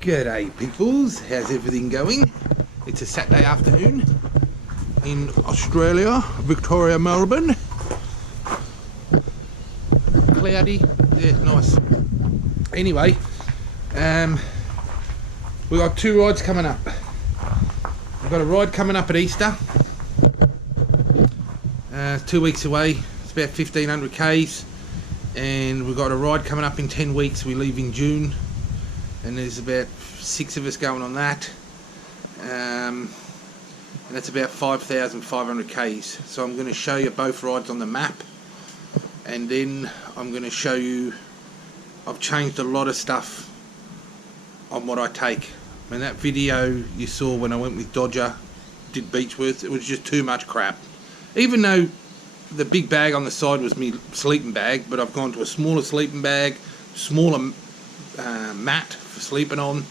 G'day peoples, how's everything going? It's a Saturday afternoon in Australia, Victoria, Melbourne. Cloudy, yeah, nice. Anyway, we've got two rides coming up. We've got a ride coming up at Easter, 2 weeks away, it's about 1500 k's, and we've got a ride coming up in 10 weeks, we leave in June. And there's about 6 of us going on that, and that's about 5,500 k's. So I'm going to show you both rides on the map, and then I'm going to show you I've changed a lot of stuff on what I take. I mean, that video you saw when I went with Dodger, did Beechworth, it was just too much crap. Even though the big bag on the side was me sleeping bag, but I've gone to a smaller sleeping bag, smaller mat for sleeping on.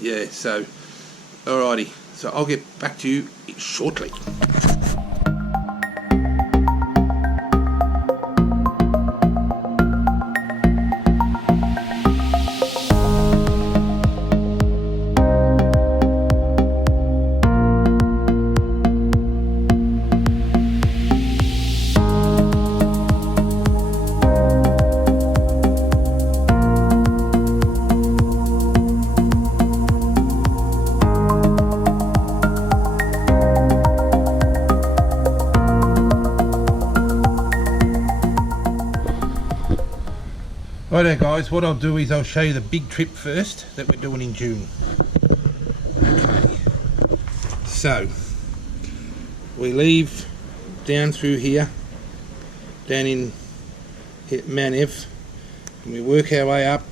Yeah, so alrighty, so I'll get back to you shortly. Righto guys, what I'll do is I'll show you the big trip first that we're doing in June. Okay, so we leave down through here, down in Mount Ev, and we work our way up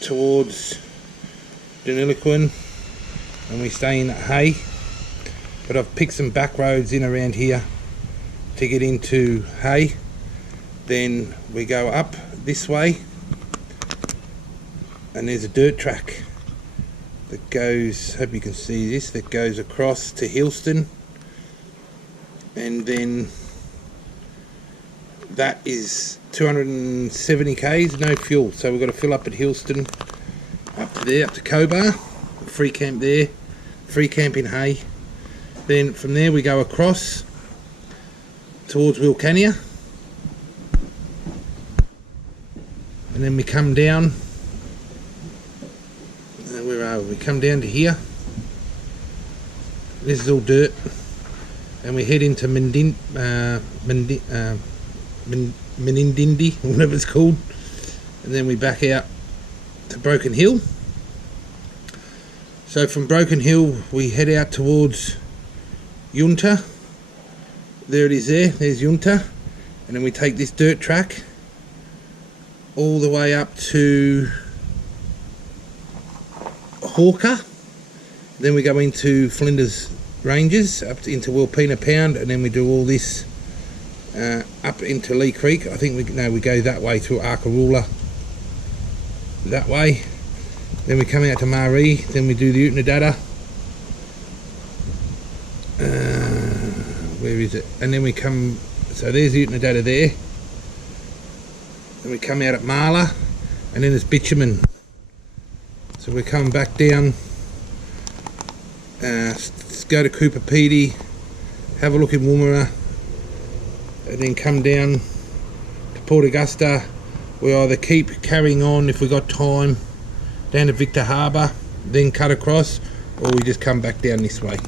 towards Deniliquin, and we stay in Hay, but I've picked some back roads in around here to get into Hay. Then we go up this way, and there's a dirt track that goes, hope you can see this, that goes across to Hillston, and then that is 270 k's, no fuel, so we've got to fill up at Hillston, up to there, up to Cobar, free camp there, free camp in Hay. Then from there we go across towards Wilcannia, and then we come down, where are we? We come down to here, this is all dirt, and we head into Menindindi, whatever it's called, and then we back out to Broken Hill. So from Broken Hill we head out towards Yunta, there it is there's Yunta, and then we take this dirt track all the way up to Hawker, then we go into Flinders Ranges, up into Wilpena Pound, and then we do all this up into Lee Creek. I think we go that way through Arkaroola, that way. Then we come out to Maree, then we do the Utanadada. Where is it? And then we come, so there's the Utanadada there. Then we come out at Marla, and then it's bitumen. So we're coming back down, go to Cooper Pedy, have a look in Woomera, and then come down to Port Augusta. We either keep carrying on if we got time down to Victor Harbour, then cut across, or we just come back down this way.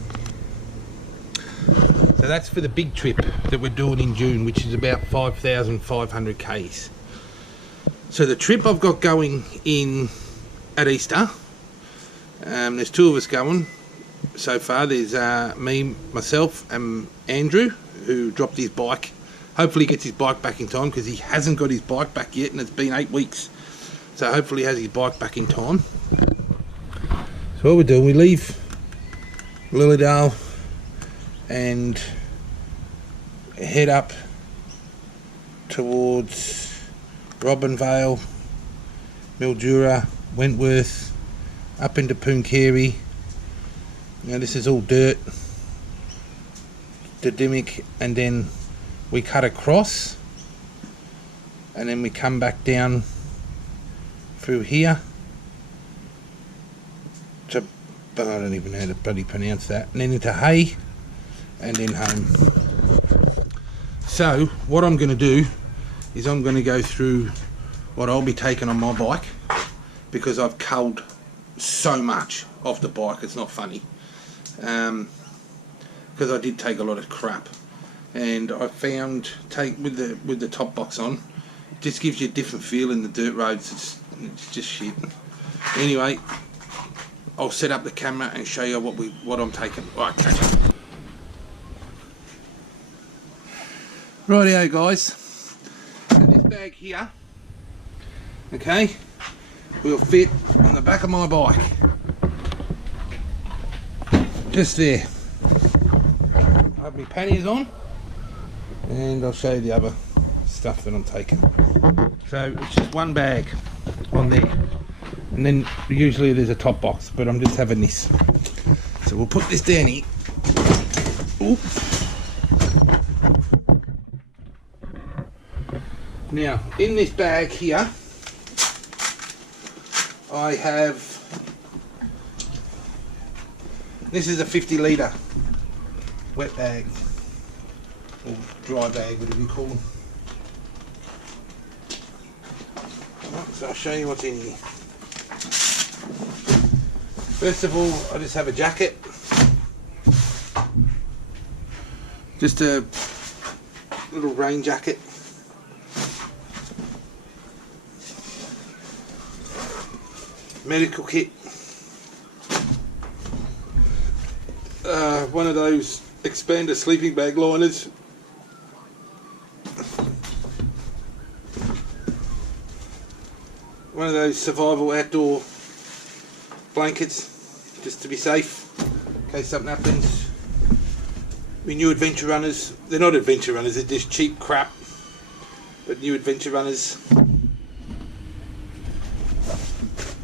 So that's for the big trip that we're doing in June, which is about 5,500 k's. So the trip I've got going in at Easter, there's 2 of us going so far. There's me, myself and Andrew, who dropped his bike. Hopefully he gets his bike back in time, because he hasn't got his bike back yet, and it's been 8 weeks. So hopefully he has his bike back in time. So what we're doing, we leave Lilydale and head up towards Robinvale, Mildura, Wentworth, up into Pooncarie. Now this is all dirt, to Dimmick, and then we cut across, and then we come back down through here to, I don't even know how to bloody pronounce that, and then into hay, and then home. So what I'm going to do is I'm going to go through what I'll be taking on my bike, because I've culled so much off the bike, it's not funny. Because I did take a lot of crap, and I found with the top box on, it just gives you a different feel in the dirt roads. It's just shit. Anyway, I'll set up the camera and show you what I'm taking. Right, catch up. Rightio guys, so this bag here, okay, will fit on the back of my bike, just there. I have my panniers on, and I'll show you the other stuff that I'm taking. So it's just one bag on there, and then usually there's a top box, but I'm just having this. So we'll put this down here. Oop. Now in this bag here I have, this is a 50 litre wet bag, or dry bag, whatever you call them. Right, so I'll show you what's in here. First of all, I just have a jacket, just a little rain jacket. Medical kit, one of those expander sleeping bag liners, one of those survival outdoor blankets, just to be safe in case something happens. My new adventure runners, they're not adventure runners, they're just cheap crap, but new adventure runners.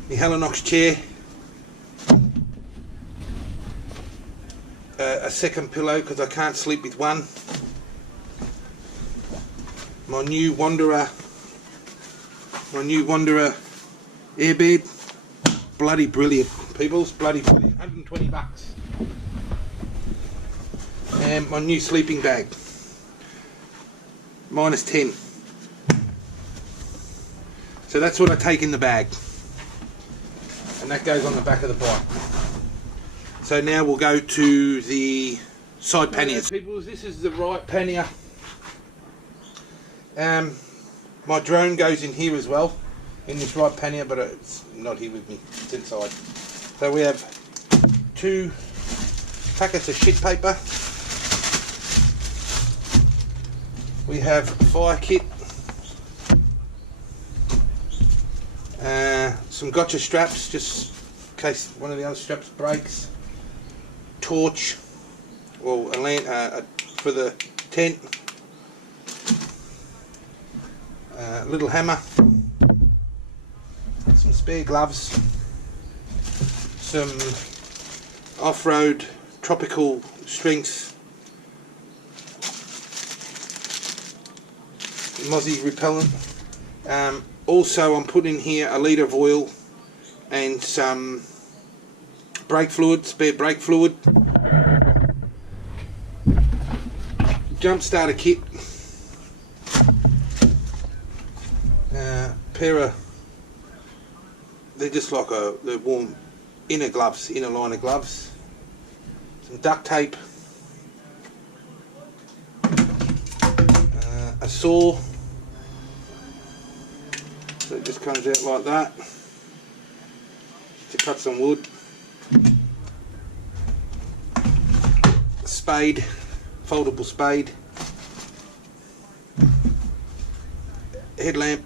My Helinox chair, a second pillow because I can't sleep with one, my new Wanderer airbed, bloody brilliant peoples, bloody brilliant, 120 bucks, and my new sleeping bag, -10. So that's what I take in the bag. And that goes on the back of the bike. So now we'll go to the side panniers. People, this is the right pannier. My drone goes in here as well, in this right pannier, but it's not here with me, it's inside. So we have 2 packets of shit paper. We have fire kit. Some gotcha straps, just in case one of the other straps breaks. Torch, or a lamp for the tent. Little hammer. Some spare gloves. Some off-road tropical strength mozzie repellent. Also, I'm putting here a litre of oil and some brake fluid, spare brake fluid. Jump starter kit. Pair of, they're just like they're warm inner gloves, inner line of gloves. Some duct tape. A saw. So it just comes out like that to cut some wood. A spade, foldable spade. Headlamp.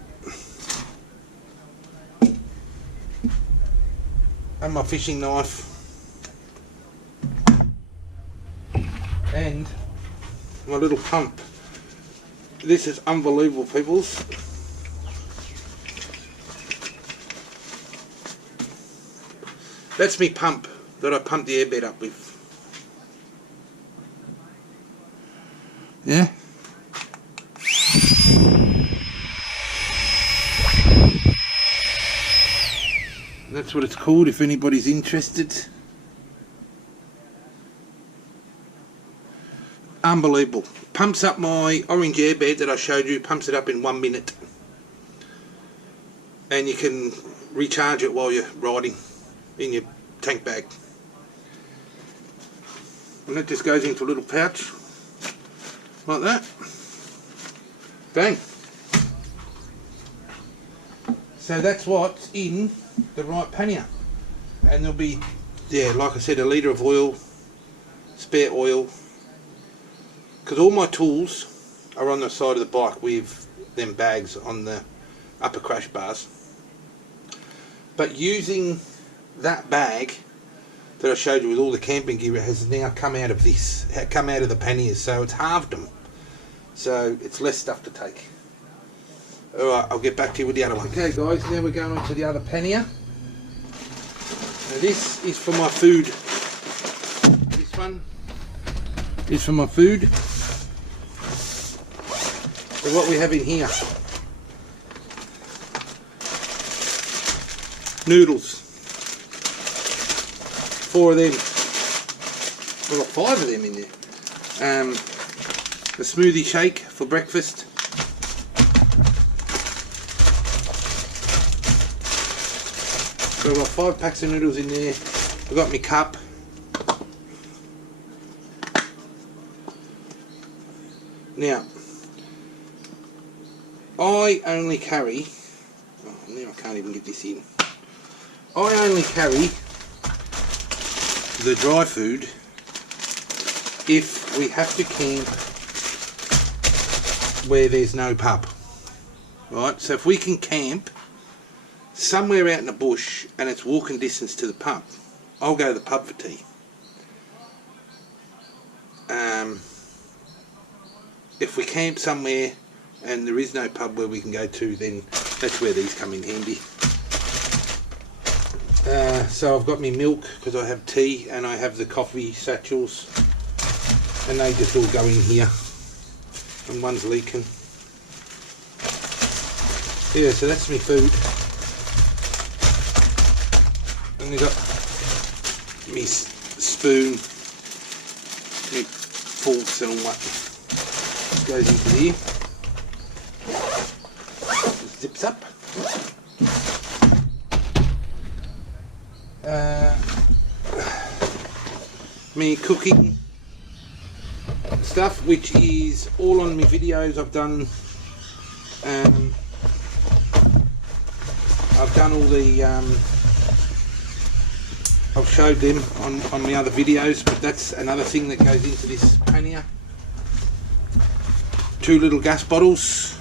And my fishing knife. And my little pump. This is unbelievable, peoples. That's me pump that I pump the airbed up with. Yeah. That's what it's called if anybody's interested. Unbelievable. Pumps up my orange airbed that I showed you, pumps it up in 1 minute. And you can recharge it while you're riding in your tank bag. And that just goes into a little pouch like that. Bang. So that's what's in the right pannier. And there'll be, yeah, like I said, a litre of oil, spare oil, because all my tools are on the side of the bike with them bags on the upper crash bars. But using that bag that I showed you with all the camping gear has now come out of this, come out of the panniers, so it's halved them. So it's less stuff to take. Alright, I'll get back to you with the other one. Okay guys, now we're going on to the other pannier. Now this is for my food. This one is for my food. So what we have in here, noodles, 4 of them, we've got 5 of them in there. The smoothie shake for breakfast, so I've got 5 packs of noodles in there. I've got my cup, now I only carry, oh now I can't even get this in, I only carry the dry food if we have to camp where there's no pub, right? So if we can camp somewhere out in the bush and it's walking distance to the pub, I'll go to the pub for tea. If we camp somewhere and there is no pub where we can go to, then that's where these come in handy. So I've got my milk because I have tea, and I have the coffee satchels, and they just all go in here, and one's leaking. Yeah, so that's my food. And we've got my spoon, my forks and all that goes into here. Zips up. Me cooking stuff, which is all on my videos. I've done all the I've showed them on my other videos, but that's another thing that goes into this pannier. 2 little gas bottles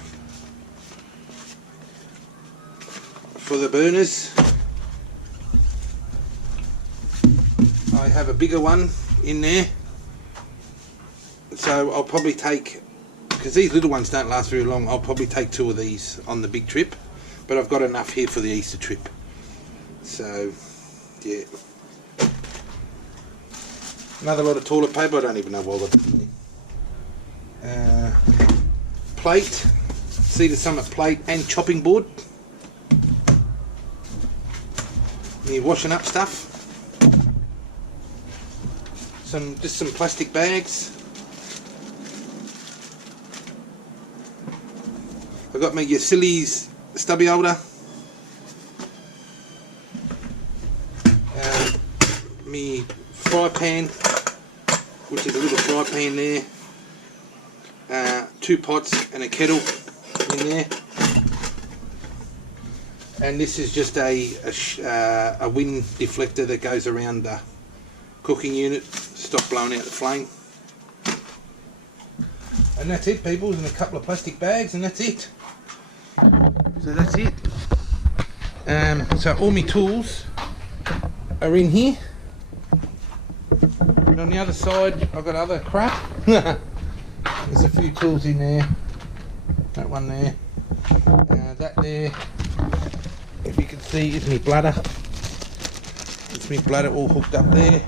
for the burners. I have a bigger one in there, so I'll probably take, because these little ones don't last very long, I'll probably take 2 of these on the big trip, but I've got enough here for the Easter trip. So yeah, another lot of toilet paper. I don't even know why I got this in there. Plate, Cedar Summit plate and chopping board. Your washing up stuff. Just some plastic bags. I've got my Silly's stubby holder. Me fry pan, which is a little fry pan there. 2 pots and a kettle in there. And this is just a wind deflector that goes around the cooking unit, stop blowing out the flame. And that's it, people, and a couple of plastic bags, and that's it. So that's it. So all my tools are in here. And on the other side I've got other crap. There's a few tools in there. That one there. That there, if you can see, is my bladder. It's my bladder all hooked up there.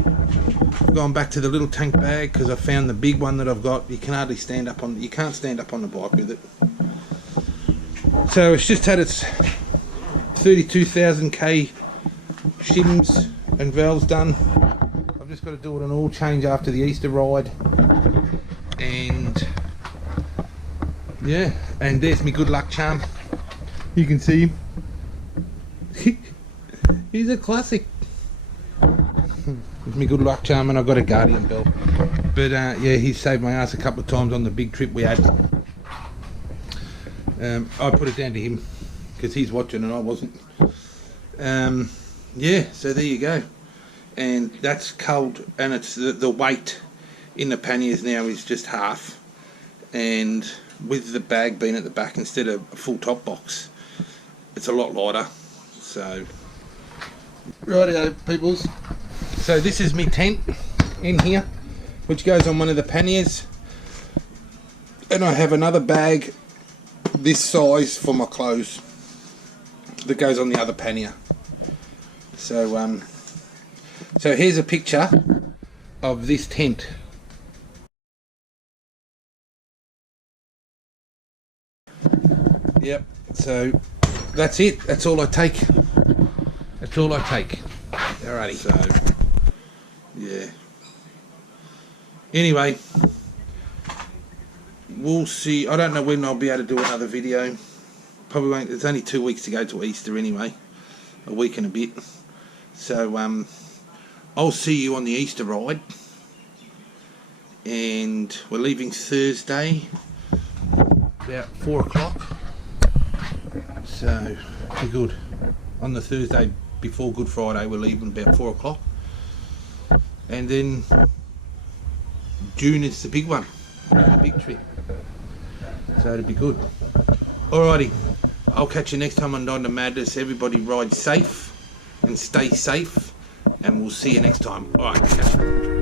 I've gone back to the little tank bag because I found the big one that I've got. You can hardly stand up on. You can't stand up on the bike with it. So it's just had its 32,000 k shims and valves done. I've just got to do an oil change after the Easter ride, and yeah, and there's my good luck charm. You can see him. He's a classic. It's my good luck charm, and I've got a Guardian belt. But yeah, he saved my ass a couple of times on the big trip we had. I put it down to him because he's watching and I wasn't. Yeah, so there you go. And that's cold, and it's the weight in the panniers now is just half. And with the bag being at the back instead of a full top box, it's a lot lighter. So rightio peoples, so this is my tent in here, which goes on one of the panniers, and I have another bag this size for my clothes that goes on the other pannier. So so here's a picture of this tent. Yep, so that's it. That's all I take. That's all I take. Alrighty. So, yeah. Anyway, we'll see. I don't know when I'll be able to do another video. Probably won't. It's only 2 weeks to go to Easter anyway. A week and a bit. So, I'll see you on the Easter ride. And we're leaving Thursday about 4 o'clock. So, be good. On the Thursday before Good Friday, we're leaving about 4 o'clock. And then June is the big one, the big trip. So it'll be good. Alrighty, I'll catch you next time on Down to Madness. Everybody ride safe and stay safe, and we'll see you next time. Alright, catch you.